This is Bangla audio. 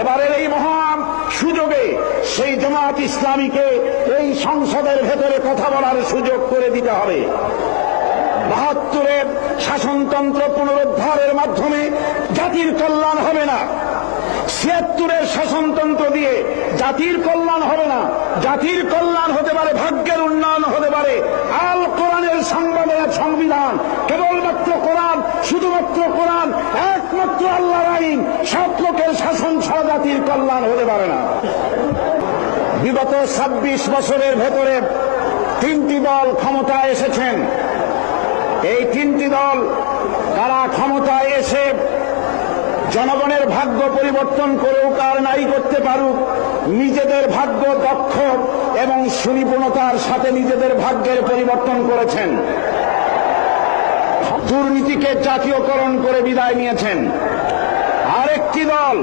এবারের এই মহান সুযোগে সেই জামাত ইসলামীকে এই সংসদের ভেতরে কথা বলার সুযোগ করে দিতে হবে। ৭২-এর শাসনতন্ত্র পুনরুদ্ধারের মাধ্যমে জাতির কল্যাণ হবে না। ৭৬-এর শাসনতন্ত্র দিয়ে জাতির কল্যাণ হবে না। জাতির কল্যাণ হতে পারে, ভাগ্যের উন্নয়ন হতে পারে আল কোরআনের সংবিধান, কেবলমাত্র কোরআন, শুধুমাত্র কোরআন, একমাত্র আল্লাহর আইন, সব লোকের শাসন ছাড়া জাতির কল্যাণ হতে পারে না। বিগত ২৬ বছরের ভেতরে ৩টি দল ক্ষমতায় এসেছেন। এই ৩টি দল তারা ক্ষমতায় এসে জনগণের ভাগ্য পরিবর্তন করুক আর নাই করতে পারুক, নিজেদের ভাগ্য দক্ষ এবং সুনিপুণতার সাথে নিজেদের ভাগ্যের পরিবর্তন করেছেন। দুর্নীতিকে জাতীয়করণ করে বিদায় নিয়েছেন। আরেকটি দল